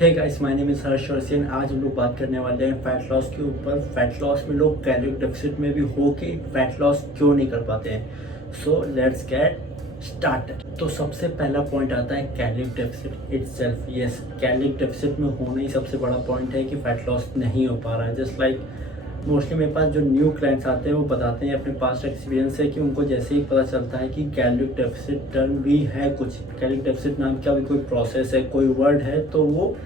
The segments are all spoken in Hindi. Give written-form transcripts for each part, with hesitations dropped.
Hey guys, my name is Harsh Varshiyan. आज हम लोग बात करने वाले हैं फैट लॉस के ऊपर। फैट लॉस में लोग कैलोरी डेफिसिट में भी हो के फैट लॉस क्यों नहीं कर पाते हैं। So let's get started. तो सबसे पहला पॉइंट आता है calorie deficit itself. Yes, calorie deficit में होना ही सबसे बड़ा पॉइंट है कि फैट लॉस नहीं हो पा रहा है। जस्ट लाइक मोस्टली मेरे पास जो न्यू क्लाइंट्स आते हैं वो बताते हैं अपने पास्ट एक्सपीरियंस से कि उनको जैसे ही पता चलता है कि कैलोरी डेफिसिट टर्म भी है, कुछ कैलोरी डेफिसिट नाम का भी कोई प्रोसेस है, कोई वर्ड है, तो वो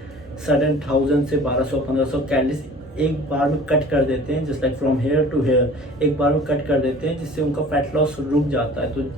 सडन 1000 से 1200-1500 कैलोरीज एक बार में कट कर देते हैं। Just like from here to here एक बार में कट कर देते हैं, जिससे उनका फैट लॉस रुक जाता है। तो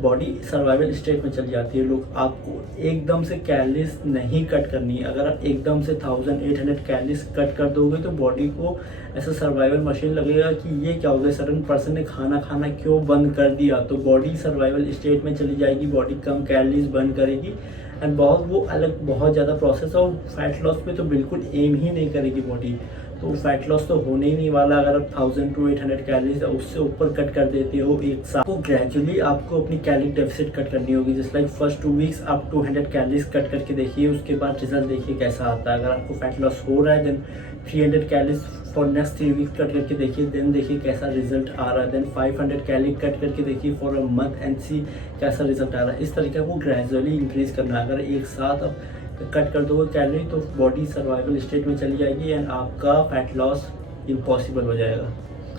बॉडी सर्वाइवल स्टेट में चली जाती है। लोग आपको एकदम से कैलोरीज नहीं कट करनी है। अगर आप एकदम से 1800 कैलोरीज कट कर दोगे तो बॉडी को ऐसा सर्वाइवल मशीन लगेगा कि ये क्या हो गया, सडन पर्सन ने खाना खाना क्यों बंद कर दिया। तो बॉडी सर्वाइवल स्टेट में चली जाएगी, बॉडी कम कैलोरीज बर्न करेगी एंड बहुत ज़्यादा प्रोसेस है। और फैट लॉस पे तो बिल्कुल एम ही नहीं करेगी बॉडी। तो फैट लॉस तो होने ही नहीं वाला अगर आप 1000 to 800 कैलोरीज उससे ऊपर कट कर देते हो एक साथ। तो ग्रेजुअली आपको अपनी कैलोरी डेफिसिट कट करनी होगी। जस्ट लाइक फर्स्ट 2 वीक्स आप 200 कैलोरीज कट करके देखिए, उसके बाद रिजल्ट देखिए कैसा आता है। अगर आपको फैट लॉस हो रहा है then 300 calories for next 3 weeks cut करके देखिए, देन देखिए कैसा रिजल्ट आ रहा है। देन 500 कैलोरी कट करके देखिए फॉर अ मंथ एंड सी कैसा रिजल्ट आ रहा है। इस तरीके को ग्रेजुअली इंक्रीज करना है। अगर एक साथ आप कट कर दोगे कैलोरी तो बॉडी सर्वाइवल स्टेट में चली जाएगी एंड आपका फैट लॉस इम्पॉसिबल हो जाएगा।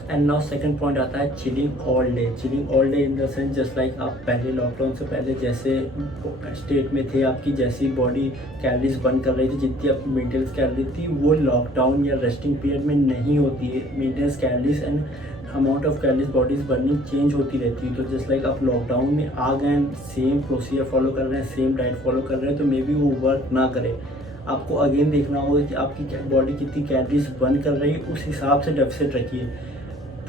एंड नाउ सेकंड पॉइंट आता है chilling all day. Chilling all day in the sense just like आप पहले लॉकडाउन से पहले जैसे स्टेट में थे, आपकी जैसी बॉडी कैलोरीज बर्न कर रही थी, जितनी आपकी मेंटेनेंस कैलोरी थी, वो लॉकडाउन या रेस्टिंग पीरियड में नहीं होती है। Maintenance calories and amount of calories bodies burning change होती रहती है। तो जस्ट लाइक आप लॉकडाउन में आ गए, सेम प्रोसीजर फॉलो कर रहे हैं, सेम डाइट फॉलो कर रहे हैं, तो मे बी वो वर्क ना करे। आपको अगेन देखना होगा कि आपकी बॉडी कितनी कैलोरीज बर्न कर रही है, उस हिसाब से डेफिसिट रखिए।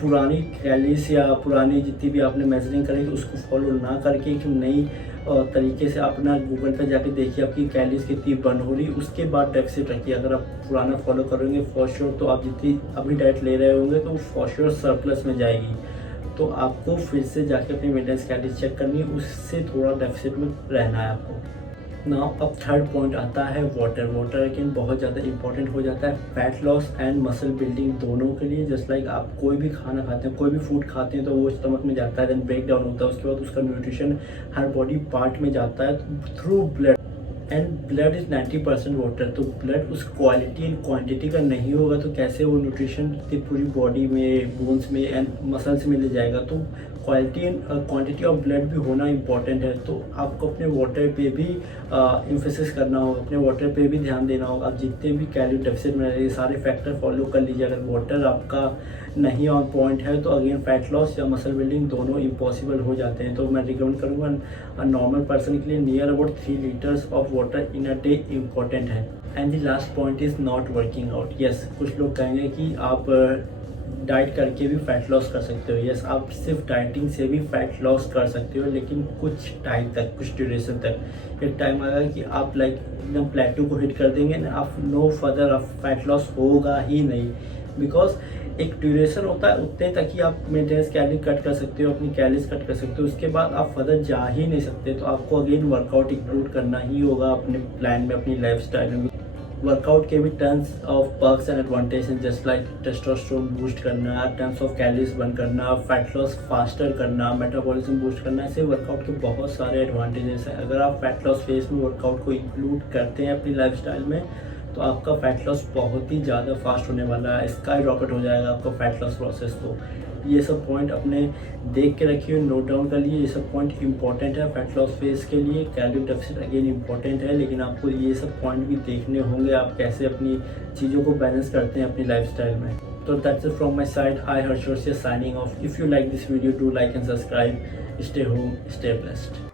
पुरानी कैलोरीज या पुरानी जितनी भी आपने मेजरिंग करी उसको फॉलो ना करके कि नई तरीके से अपना गूगल पे जाके देखिए आपकी कैलोरीज कितनी बर्न हो रही, उसके बाद डेफिसिट रखिए। अगर आप पुराना फॉलो करेंगे फॉर श्योर तो आप जितनी अभी डाइट ले रहे होंगे तो फॉर श्योर सरप्लस में जाएगी। तो आपको फिर से जाके अपनी मेंटेनेंस कैलोरीज चेक करनी है, उससे थोड़ा डेफिसिट में रहना है आपको। नाउ अब थर्ड पॉइंट आता है वाटर। वाटर अगेन बहुत ज़्यादा इंपॉर्टेंट हो जाता है fat loss and muscle building दोनों के लिए। जस्ट लाइक आप कोई भी खाना खाते हैं, कोई भी फूड खाते हैं तो वो स्टमक में जाता है, देन ब्रेक डाउन होता है, उसके बाद उसका न्यूट्रिशन हर बॉडी पार्ट में जाता है through blood. And blood is 90% water. तो ब्लड उस क्वालिटी एंड क्वांटिटी का नहीं होगा तो कैसे वो न्यूट्रिशन पूरी बॉडी में, बोन्स में एंड मसल्स में ले जाएगा। तो quality and quantity of blood भी होना इंपॉर्टेंट है। तो आपको अपने वाटर पे भी एम्फेसिस करना होगा, अपने वाटर पे भी ध्यान देना होगा। आप जितने भी कैलोरी डेफिसिट में रहे सारे फैक्टर फॉलो कर लीजिए। अगर वाटर आपका नहीं ऑन पॉइंट है तो अगेन फैट लॉस या मसल बिल्डिंग दोनों इम्पॉसिबल हो जाते हैं। तो मैं रिकमेंड करूँगा नॉर्मल पर्सन के लिए near about 3 litres of water in a day important है। And the last point is not working out. Yes, कुछ लोग कहेंगे कि आप डाइट करके भी फैट लॉस कर सकते हो। यस, आप सिर्फ डाइटिंग से भी फैट लॉस कर सकते हो, लेकिन कुछ टाइम तक, कुछ ड्यूरेशन तक। एक टाइम आएगा कि आप लाइक एकदम प्लेटू को हिट कर देंगे ना, आप नो फर्दर आप फैट लॉस होगा ही नहीं। बिकॉज एक ड्यूरेशन होता है, उतने तक ही आप मेंटेनेंस कैलोरी कट कर सकते हो, अपनी कैलोरीज कट कर सकते हो, उसके बाद आप फर्दर जा ही नहीं सकते। तो आपको अगेन वर्कआउट इंक्लूड करना ही होगा अपने प्लान में, अपनी लाइफस्टाइल में। वर्कआउट के भी terms of perks and advantage हैं, जस्ट लाइक टेस्टोस्टेरोन बूस्ट करना, टर्म्स ऑफ कैलोरीज बर्न करना, फैट लॉस फास्टर करना, मेटाबॉलिज्म बूस्ट करना। ऐसे वर्कआउट के बहुत सारे एडवांटेजेस हैं। अगर आप फैट लॉस फेज में वर्कआउट को इंक्लूड करते हैं अपनी लाइफस्टाइल में तो आपका फैट लॉस बहुत ही ज़्यादा फास्ट होने वाला है, स्काई रॉकेट हो जाएगा आपका फैट लॉस प्रोसेस। तो ये सब पॉइंट अपने देख के रखिए, नोट डाउन कर लिए। ये सब पॉइंट इंपॉर्टेंट है फैट लॉस फेज के लिए। कैलोरी डेफिसिट अगेन इंपॉर्टेंट है, लेकिन आपको ये सब पॉइंट भी देखने होंगे आप कैसे अपनी चीज़ों को बैलेंस करते हैं अपनी लाइफस्टाइल में। तो that's it from my side. I Harsh Varshiyan signing off. If you like this video do like and subscribe. Stay home, stay blessed.